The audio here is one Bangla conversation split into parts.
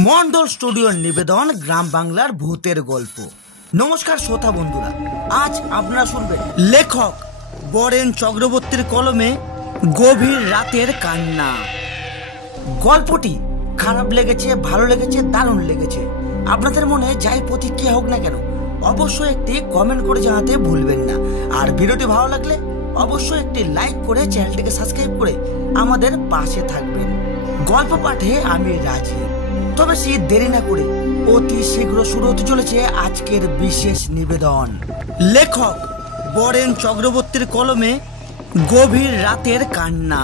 মন্ডল স্টুডিওর নিবেদন গ্রাম বাংলার ভূতের গল্প। নমস্কার শ্রোতা বন্ধুরা, আজ আপনারা শুনবেন লেখক বরেন চক্রবর্তীর কলমে গভীর রাতের কান্না। গল্পটি খারাপ লেগেছে, ভালো লেগেছে, দারুণ লেগেছে, আপনাদের মনে যাই প্রতিক্রিয়া হোক না কেন অবশ্যই একটি কমেন্ট করে জানাতে ভুলবেন না। আর ভিডিওটি ভালো লাগলে অবশ্যই একটি লাইক করে চ্যানেলটিকে সাবস্ক্রাইব করে আমাদের পাশে থাকবেন। গল্প পাঠে আমি রাজি, তবে সে দেরি না করে অতি শীঘ্র শুরু হতে চলেছে আজকের বিশেষ নিবেদন। লেখক বরেন চক্রবর্তীর কলমে গভীর রাতের কান্না।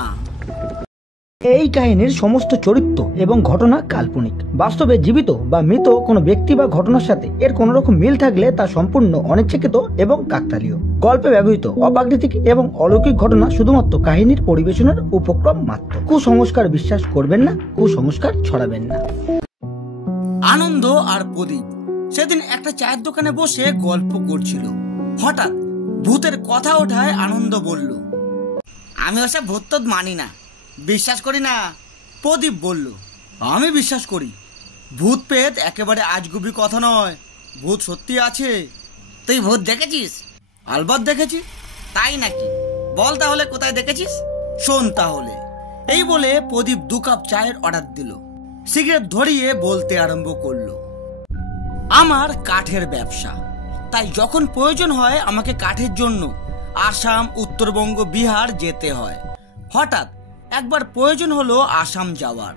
এই কাহিনীর সমস্ত চরিত্র এবং ঘটনা কাল্পনিক। বাস্তবে জীবিত বা মৃত কোনো ব্যক্তি বা ঘটনার সাথে এর কোন রকম মিল থাকলে তা সম্পূর্ণ অনিচ্ছাকৃত এবং কাকতালীয়। গল্পে ব্যবহৃত অপ্রাকৃতিক এবং অলৌকিক ঘটনা শুধুমাত্র কাহিনীর পরিবেশনের উপক্রম মাত্র। কুসংস্কার বিশ্বাস করবেন না, কুসংস্কার ছড়াবেন না। আনন্দ আর প্রদীপ সেদিন একটা চায়ের দোকানে বসে গল্প করছিল। হঠাৎ ভূতের কথা ওঠায় আনন্দ বলল, আমি ওসব ভূত তো মানি না, বিশ্বাস করি না। প্রদীপ বলল, আমি বিশ্বাস করি। ভূত পেত একেবারে আজগুবি কথা নয়, ভূত সত্যি আছে। তুই ভূত দেখেছিস? আলবাত দেখেছি। তাই নাকি? বল তাহলে কোথায় দেখেছিস? শোন তাহলে। এই বলে প্রদীপ 2 কাপ চায়ের অর্ডার দিল। সিগারেট ধরিয়ে বলতে আরম্ভ করলো, আমার কাঠের ব্যবসা, তাই যখন প্রয়োজন হয় আমাকে কাঠের জন্য আসাম, উত্তরবঙ্গ, বিহার যেতে হয়। হঠাৎ একবার প্রয়োজন হলো আসাম যাওয়ার।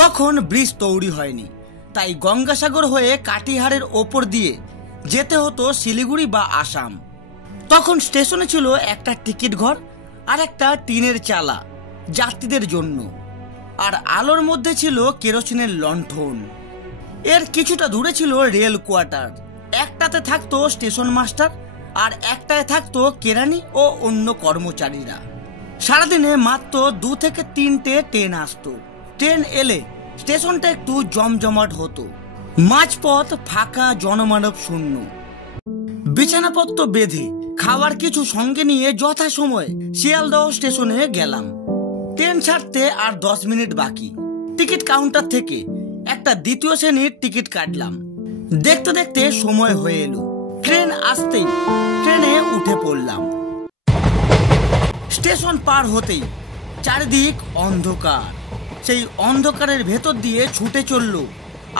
তখন ব্রিজ তৈরি হয়নি, তাই গঙ্গাসাগর হয়ে কাটিহারের ওপর দিয়ে যেতে হতো শিলিগুড়ি বা আসাম। তখন স্টেশনে ছিল একটা টিকিট ঘর আর একটা টিনের চালা যাত্রীদের জন্য, আর আলোর মধ্যে ছিল কেরোসিনের লণ্ঠন। এর কিছুটা দূরে ছিল রেল কোয়ার্টার। একটাতে থাকতো স্টেশন মাস্টার আর একটায় থাকতো কেরানি ও অন্য কর্মচারীরা। সারাদিনে মাত্র 2 থেকে 3টে ট্রেন আসতো। ট্রেন এলে স্টেশনটা একটু জমজমাট হতো। মাঝপথ ফাঁকা, জনমানব শূন্য। বিছানাপত্র বেঁধে খাবার কিছু সঙ্গে নিয়ে যথাসময়ে শিয়ালদহ স্টেশনে গেলাম। ট্রেন ছাড়তে আর 10 মিনিট বাকি। টিকিট কাউন্টার থেকে একটা 2য় শ্রেণীর টিকিট কাটলাম। দেখতে দেখতে সময় হয়ে এলো। ট্রেন আসতেই ট্রেনে উঠে পড়লাম। স্টেশন পার হতেই চারিদিক অন্ধকার। সেই অন্ধকারের ভেতর দিয়ে ছুটে চলল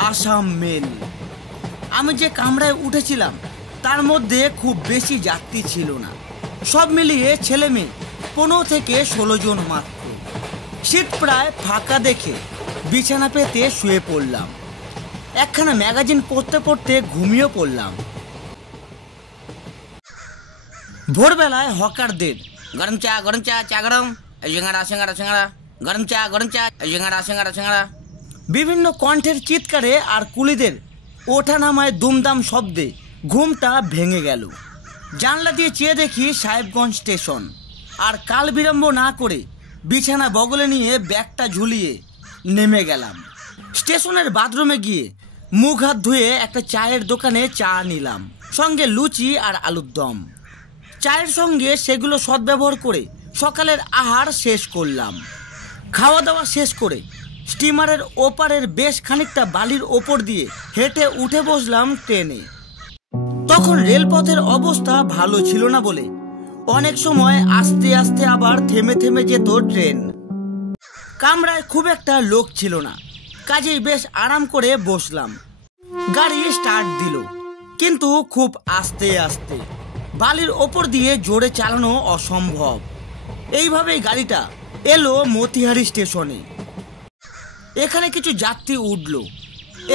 আসাম মেল। আমি যে কামরায় উঠেছিলাম তার মধ্যে খুব বেশি যাত্রী ছিল না। সব মিলিয়ে ছেলে মেয়ে 15 থেকে 16 জন মাত্র। সিট প্রায় ফাঁকা দেখে বিছানা পেতে শুয়ে পড়লাম। একখানা ম্যাগাজিন পড়তে পড়তে ঘুমিয়ে পড়লাম। ভোরবেলায় হকারদের গরম চা, গরম চা, চা গরম, সিঙ্গাড়া, সিঙ্গাড়া, সিঙ্গাড়া, গরম চা, গরম চা, সিঙ্গাড়া, সিঙ্গাড়া, সিঙ্গাড়া, বিভিন্ন কণ্ঠের চিৎকারে আর কুলিদের ওঠানামায় দুমদাম শব্দে ঘুমটা ভেঙে গেল। জানলা দিয়ে চেয়ে দেখি সাহেবগঞ্জ স্টেশন। আর কাল বিলম্ব না করে বিছানা বগলে নিয়ে ব্যাগটা ঝুলিয়ে নেমে গেলাম। স্টেশনের বাথরুমে গিয়ে মুখ হাত ধুয়ে একটা চায়ের দোকানে চা নিলাম, সঙ্গে লুচি আর আলুর দম। চায়ের সঙ্গে সেগুলো সদ্ব্যবহার করে সকালের আহার শেষ করলাম। খাওয়া দাওয়া শেষ করে স্টিমারের ওপারের বেশ খানিকটা বালির ওপর দিয়ে হেঁটে উঠে বসলাম ট্রেনে। তখন রেলপথের অবস্থা ভালো ছিল না বলে অনেক সময় আস্তে আস্তে আবার থেমে থেমে যেত ট্রেন। কামরায় খুব একটা লোক ছিল না, কাজেই বেশ আরাম করে বসলাম। গাড়ি স্টার্ট দিল, কিন্তু খুব আস্তে আস্তে। বালির ওপর দিয়ে জোরে চালানো অসম্ভব। এইভাবেই গাড়িটা এলো মতিহারি স্টেশনে। এখানে কিছু যাত্রী উঠল।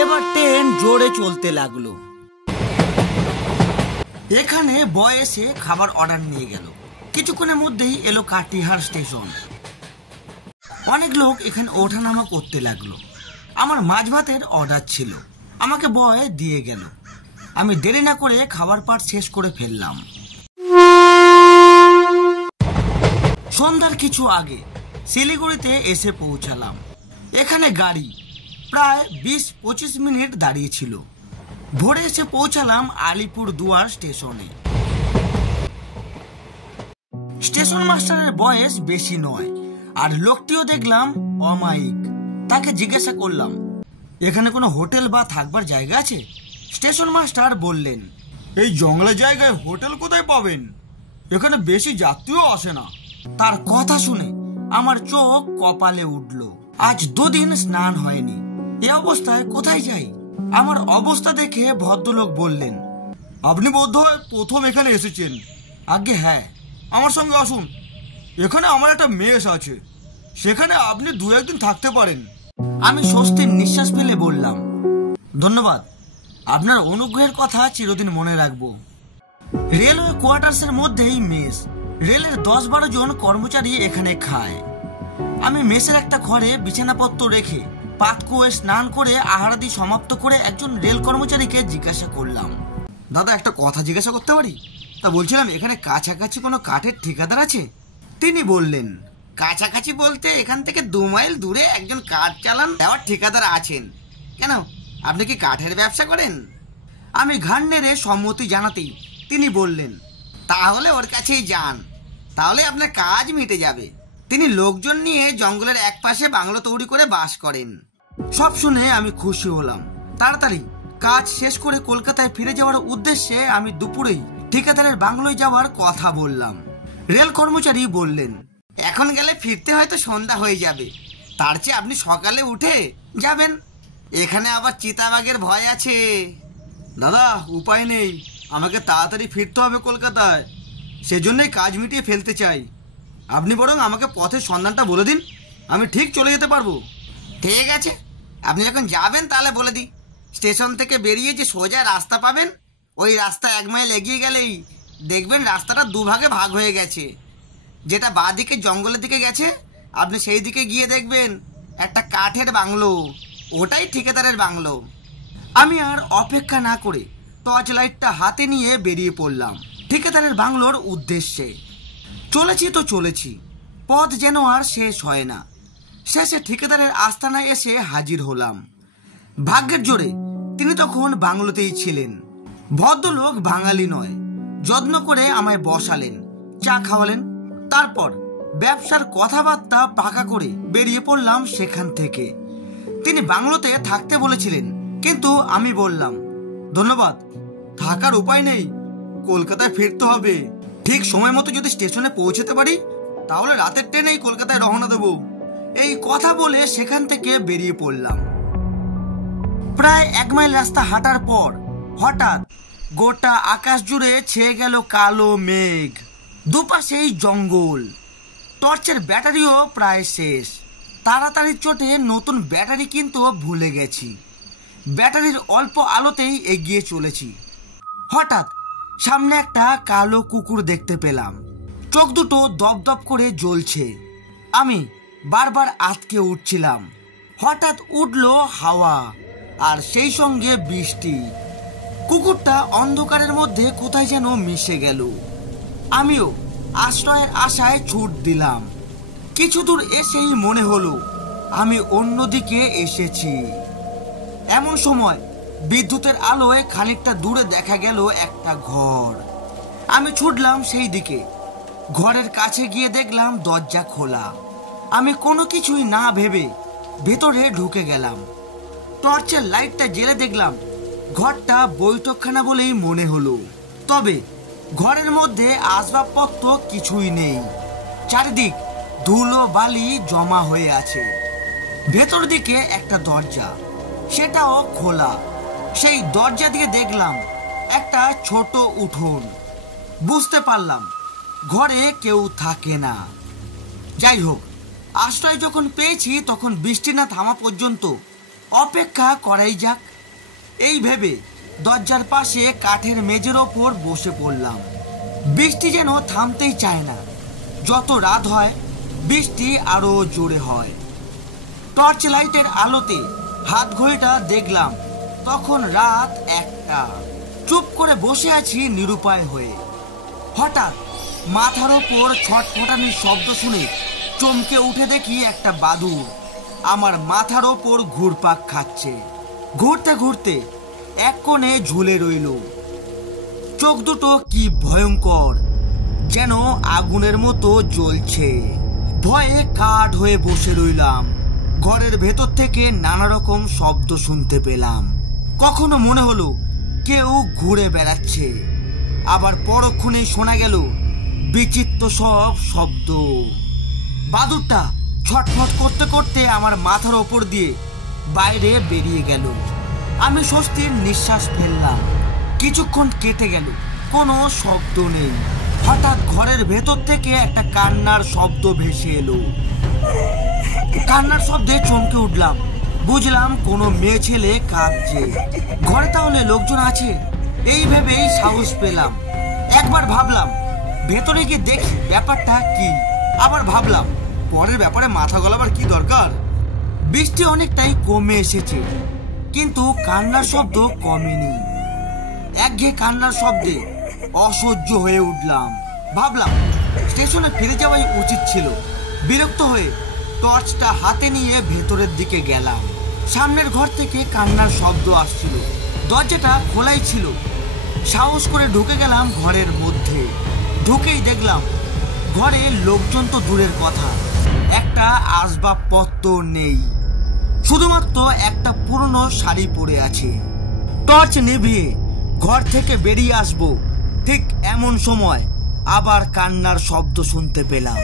এবার ট্রেন জোরে চলতে লাগলো। এখানে বয় এসে খাবার অর্ডার নিয়ে গেল। কিছুক্ষণের মধ্যেই এলো কাটিহার স্টেশন। অনেক লোক এখানে ওঠানামা করতে লাগলো। আমার মাছ ভাতের অর্ডার ছিল, আমাকে বয় দিয়ে গেল। আমি দেরি না করে খাবার পাট শেষ করে ফেললাম। সন্ধ্যার কিছু আগে শিলিগুড়িতে এসে পৌঁছালাম। এখানে গাড়ি প্রায় 20-25 মিনিট দাঁড়িয়ে ছিল। ভোরে এসে পৌঁছালাম আলিপুরদুয়ার স্টেশনে। স্টেশন মাস্টারের বয়স বেশি নয়, আর লোকটিও দেখলাম অমায়িক। তাকে জিজ্ঞাসা করলাম, এখানে কোনো হোটেল বা থাকবার জায়গা আছে? স্টেশন মাস্টার বললেন, এই জঙ্গলের জায়গায় হোটেল কোথায় পাবেন? এখানে বেশি যাত্রীও আসে না। তার কথা শুনে আমার চোখ কপালে উঠল। আজ 2 দিন স্নান হয়নি, এ অবস্থায় কোথায় যাই? আমার অবস্থা দেখে ভদ্রলোক বললেন, আপনি বোধহয় প্রথম এখানে এসেছেন। আজ্ঞে হ্যাঁ, আমার সঙ্গে আসুন। এখানে আমার একটা মেস আছে, সেখানে আপনি 2-1 দিন থাকতে পারেন। আমি স্বস্তির নিঃশ্বাস ফেলে বললাম, ধন্যবাদ, আপনার অনুগ্রহের কথা চিরদিন মনে রাখবো। রেলওয়ে কোয়ার্টার্সের মধ্যেই মেস। রেলের 10-12 জন কর্মচারী এখানে খায়। আমি মেসের একটা ঘরে বিছানাপত্র রেখে পাতকুয়ে স্নান করে আহারাদি সমাপ্ত করে একজন রেল কর্মচারীকে জিজ্ঞাসা করলাম, দাদা একটা কথা জিজ্ঞাসা করতে পারি? তা বলছিলাম, এখানে কাছাকাছি কোনো কাঠের ঠিকাদার আছে? তিনি বললেন, কাছাকাছি বলতে এখান থেকে 2 মাইল দূরে একজন কাঠ চালান দেওয়ার ঠিকাদার আছেন। কেন, আপনি কি কাঠের ব্যবসা করেন? আমি ঘাড় নেড়ে সম্মতি জানাতেই তিনি বললেন, তাহলে ওর কাছেই যান, তাহলে আপনার কাজ মিটে যাবে। তিনি লোকজন নিয়ে জঙ্গলের একপাশে বাংলো তৈরি করে বাস করেন। সব শুনে আমি খুশি হলাম। তাড়াতাড়ি কাজ শেষ করে কলকাতায় ফিরে যাওয়ার উদ্দেশ্যে আমি দুপুরেই ঠিকাদারের বাংলোয় যাওয়ার কথা বললাম। রেল কর্মচারী বললেন, এখন গেলে ফিরতে হয়তো সন্ধ্যা হয়ে যাবে, তার চেয়ে আপনি সকালে উঠে যাবেন, এখানে আবার চিতাবাঘের ভয় আছে। দাদা উপায় নেই, আমাকে তাড়াতাড়ি ফিরতে হবে কলকাতায়, সেজন্যই কাজ মিটিয়ে ফেলতে চাই। আপনি বরং আমাকে পথের সন্ধানটা বলে দিন, আমি ঠিক চলে যেতে পারবো। ঠিক আছে, আপনি যখন যাবেন তাহলে বলে দিই। স্টেশন থেকে বেরিয়ে যে সোজা রাস্তা পাবেন, ওই রাস্তা 1 মাইল এগিয়ে গেলেই দেখবেন রাস্তাটা 2 ভাগে ভাগ হয়ে গেছে। যেটা বাঁ দিকে জঙ্গলের দিকে গেছে, আপনি সেই দিকে গিয়ে দেখবেন একটা কাঠের বাংলো, ওটাই ঠিকাদারের বাংলো। আমি আর অপেক্ষা না করে টর্চ লাইটটা হাতে নিয়ে বেরিয়ে পড়লাম ঠিকাদারের বাংলোর উদ্দেশ্যে। চলেছি তো চলেছি, পথ যেন আর শেষ হয় না। শেষে ঠিকাদারের আস্তানায় এসে হাজির হলাম। ভাগ্যের জোরে তিনি তখন বাংলোতেই ছিলেন। ভদ্রলোক বাঙালি নয়, যত্ন করে আমায় বসালেন, চা খাওয়ালেন। তারপর ব্যবসার কথাবার্তা পাকা করে বেরিয়ে পড়লাম সেখান থেকে। তিনি বাংলোতে থাকতে বলেছিলেন, কিন্তু আমি বললাম, ধন্যবাদ, থাকার উপায় নেই, কলকাতায় ফিরতে হবে। ঠিক সময় মতো যদি স্টেশনে পৌঁছতে পারি তাহলে রাতের ট্রেনেই কলকাতায় রওনা দেব। এই কথা বলে সেখান থেকে বেরিয়ে পড়লাম। প্রায় 1 মাইল রাস্তা হাঁটার পর হঠাৎ গোটা আকাশ জুড়ে ছেয়ে গেল কালো মেঘ। দুপাশেই জঙ্গল। টর্চের ব্যাটারিও প্রায় শেষ। তাড়াতাড়ি চোটে নতুন ব্যাটারি কিনতে ভুলে গেছি। ব্যাটারির অল্প আলোতেই এগিয়ে চলেছি। হঠাৎ সামনে একটা কালো কুকুর দেখতে পেলাম। চোখ দুটো দপদপ করে জ্বলছে। আমি বারবার আটকে উঠছিলাম। হঠাৎ উঠলো হাওয়া, আর সেই সঙ্গে বৃষ্টি। কুকুরটা অন্ধকারের মধ্যে কোথায় যেন মিশে গেল। আমিও আশ্রয়ের আশায় ছুট দিলাম। কিছু দূর এসেই মনে হলো আমি অন্যদিকে এসেছি। এমন সময় বিদ্যুতের আলোয় খানিকটা দূরে দেখা গেল একটা ঘর। আমি ছুটলাম সেই দিকে। ঘরের কাছে গিয়ে দেখলাম দরজা খোলা। আমি কোনো কিছুই না ভেবে ভেতরে ঢুকে গেলাম। টর্চের লাইটটা জ্বেলে দেখলাম ঘরটা বৈঠকখানা বলেই মনে হলো। তবে ঘরের মধ্যে আসবাবপত্র কিছুই নেই। চারিদিক ধুলো বালি জমা হয়ে আছে। ভেতর দিকে একটা দরজা, সেটাও খোলা। সেই দরজা দিয়ে দেখলাম একটা ছোট উঠোন। বুঝতে পারলাম ঘরে কেউ থাকে না। যাই হোক, আশ্রয় যখন পেয়েছি তখন বৃষ্টি না থামা পর্যন্ত অপেক্ষা করাই যাক। এই ভেবে দরজার পাশে কাঠের মেঝের ওপর বসে পড়লাম। বৃষ্টি যেন থামতেই চায় না। যত রাত হয় বৃষ্টি আরো জোরে হয়। টর্চ লাইটের আলোতে হাত ঘড়িটা দেখলাম, তখন রাত 1টা। চুপ করে বসে আছি নিরুপায় হয়ে। হঠাৎ মাথার ওপর ছটফটানির শব্দ শুনে চমকে উঠে দেখি একটা বাদুড় আমার মাথার ওপর ঘুরপাক খাচ্ছে। ঘুরতে ঘুরতে এক কোণে ঝুলে রইল। চোখ দুটো কি ভয়ঙ্কর, যেন আগুনের মতো জ্বলছে। ভয়ে কাঠ হয়ে বসে রইলাম। ঘরের ভেতর থেকে নানা রকম শব্দ শুনতে পেলাম। কখনো মনে হলো কেউ ঘুরে বেড়াচ্ছে, আবার পরক্ষণেই শোনা গেল বিচিত্র সব শব্দ। বাদুড়টা ছটফট করতে করতে আমার মাথার ওপর দিয়ে বাইরে বেরিয়ে গেল। আমি স্বস্তির নিঃশ্বাস ফেললাম। কিছুক্ষণ কেটে গেল, কোনো শব্দ নেই। হঠাৎ ঘরের ভেতর থেকে একটা কান্নার শব্দ ভেসে এলো। কান্নার শব্দে চমকে উঠলাম। বুঝলাম কোনো মেয়ে ছেলে কাঁদছে। ঘরে তাহলে লোকজন আছে, এই ভেবেই সাহস পেলাম। একবার ভাবলাম ভেতরে গিয়ে দেখি ব্যাপারটা কি। আবার ভাবলাম পরের ব্যাপারে মাথা গলাবার কি দরকার। বৃষ্টি অনেকটাই কমে এসেছে, কিন্তু কান্নার শব্দ কমেনি। একঘেয়ে কান্নার শব্দে অসহ্য হয়ে উঠলাম। ভাবলাম স্টেশনে ফিরে যাওয়াই উচিত ছিল। বিরক্ত হয়ে টর্চটা হাতে নিয়ে ভেতরের দিকে গেলাম। সামনের ঘর থেকে কান্নার শব্দ আসছিল। দরজাটা খোলাই ছিল। সাহস করে ঢুকে গেলাম ঘরের মধ্যে। ঢুকেই দেখলাম ঘরে লোকজন তো দূরের কথা, একটা আসবাবপত্র নেই। শুধুমাত্র একটা পুরনো শাড়ি পরে আছে। টর্চ নিভিয়ে ঘর থেকে বেরিয়ে আসবো, ঠিক এমন সময় আবার কান্নার শব্দ শুনতে পেলাম।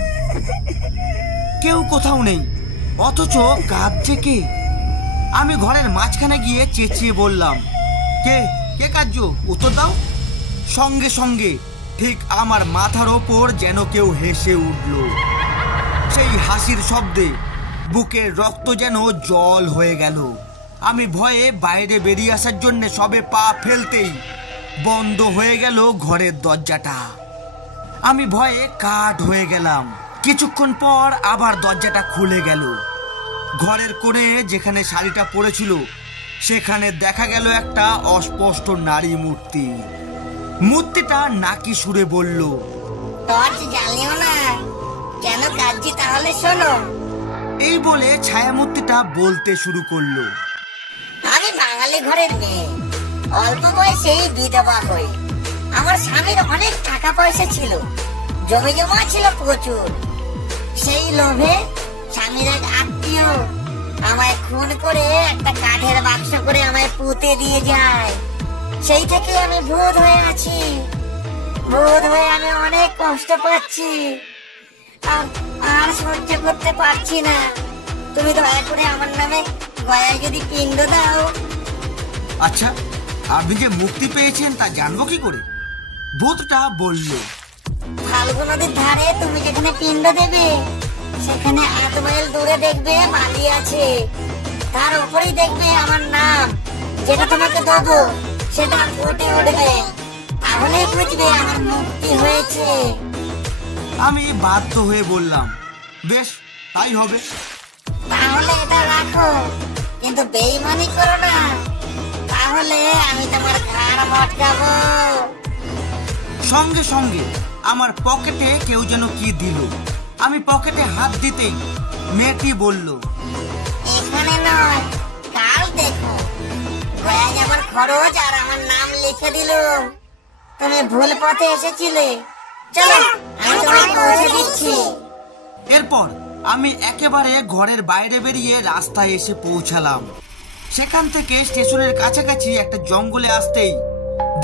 কেউ কোথাও নেই, অথচ কাঁদছে কে? আমি ঘরের মাঝখানে গিয়ে চেঁচিয়ে বললাম, কে কে কাঁদছো, উত্তর দাও। সঙ্গে সঙ্গে ঠিক আমার মাথার ওপর যেন কেউ হেসে উঠল। সেই হাসির শব্দে বুকের রক্ত যেন জল হয়ে গেল। আমি ভয়ে বাইরে বেরিয়ে আসার জন্য সবে পা ফেলতেই বন্ধ হয়ে গেল ঘরের দরজাটা। আমি ভয়ে কাঠ হয়ে গেলাম। কিছুক্ষণ পর আবার দরজাটা খুলে গেল। ঘরের কোণে যেখানে শাড়িটা পরেছিল সেখানে দেখা গেল একটা অস্পষ্ট নারী মূর্তি। মূর্তিটা নাকি সুরে বলল, টর্চ জ্বালিও না, কেন কাঁদছি তাহলে শোনো। এই বলে ছায়ামূর্তিটা বলতে শুরু করলো, আমি বাঙালি ঘরের মেয়ে, অল্প বয়সেই বিধবা হই। আমার স্বামীর অনেক টাকা পয়সা ছিল, জমি জমা ছিল প্রচুর। সেই লোভে স্বামীর এক আত্মীয় আমায় খুন করে একটা কাঠের বাক্স করে আমায় পুঁতে দিয়ে যায়। সেই থেকে আমি ভূত হয়ে আছি। ভূত হয়ে আমি অনেক কষ্ট পাচ্ছি, আর সহ্য করতে পারছি না। তুমি দয়া করে আমার নামে গয়ায় যদি পিণ্ড দাও। আচ্ছা, আপনি যে মুক্তি পেয়েছেন তা জানবো কি করে? ভূতটা বলল, ফাল্গু নদীর ধারে তুমি যেখানে পিণ্ড দেবে সেখানে 8 মাইল দূরে দেখবে বালি আছে। তার উপরেই দেখবে আমার নাম। যেটা তোমাকে দেবো সেটা ফুটে উঠবে, তাহলে বুঝবে আমার মুক্তি হয়েছে। আমি বাধ্য হয়ে বললাম, বেশ তাই হবে। তাহলে এটা রাখো, কিন্তু বেইমানি করো না, তাহলে আমি তোমার ঘাড় মটকাবো। সঙ্গে সঙ্গে আমার পকেটে কেউ যেন কি দিল। আমি পকেটে হাত দিতেই মেয়েটি বলল, এখানে নয়, কাল দেখো। গয়া যাবার খরচ আর আমার নাম লিখে দিল। তুমি ভুল পথে এসেছিলে, চলো আমি তোমায় পৌঁছে দিচ্ছি। এরপর আমি একেবারে ঘরের বাইরে বেরিয়ে রাস্তায় এসে পৌঁছালাম। সেখান থেকে স্টেশনের কাছাকাছি একটা জঙ্গলে আসতেই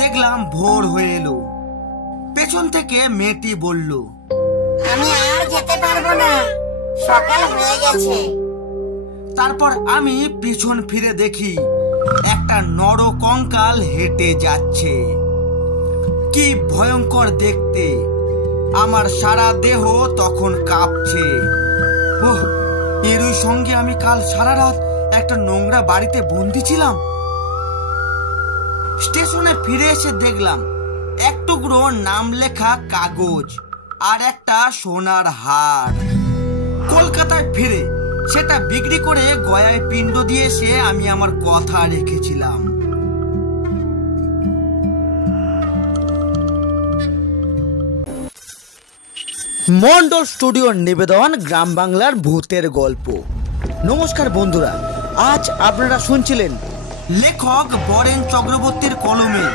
দেখলাম ভোর হয়ে এলো। পেছন থেকে মেয়েটি বলল, আমি আর যেতে পারবো না, সকাল হয়ে গেছে। তারপর আমি পিছন ফিরে দেখি একটা নরকঙ্কাল হেঁটে যাচ্ছে। কি ভয়ঙ্কর দেখতে! আমার সারা দেহ তখন কাঁপছে। ওহ, এরই সঙ্গে আমি কাল সারা রাত একটা নোংরা বাড়িতে বন্দি ছিলাম। স্টেশনে ফিরে এসে দেখলাম এক টুকরো নাম লেখা কাগজ আর একটা সোনার হার। কলকাতায় ফিরে সেটা বিক্রি করে গয়ায় পিণ্ড দিয়ে এসে আমি আমার কথা রেখেছিলাম। মন্ডল স্টুডিওর নিবেদন গ্রাম বাংলার ভূতের গল্প। নমস্কার বন্ধুরা, আজ আপনারা শুনছিলেন লেখক বরেন চক্রবর্তীর কলমে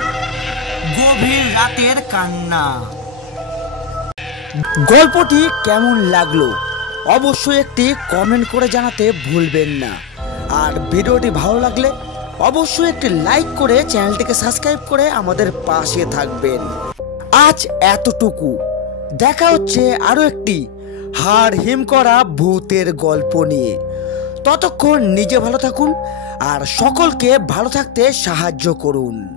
গভীর রাতের কান্না। গল্পটি কেমন লাগলো অবশ্যই একটি কমেন্ট করে জানাতে ভুলবেন না। আর ভিডিওটি ভালো লাগলে অবশ্যই একটি লাইক করে চ্যানেলটিকে সাবস্ক্রাইব করে আমাদের পাশে থাকবেন। আজ এতটুকু, দেখা হচ্ছে আরো একটি হাড় হিম করা ভূতের গল্প নিয়ে। ততক্ষণ নিজে ভালো থাকুন আর সকলকে ভালো থাকতে সাহায্য করুন।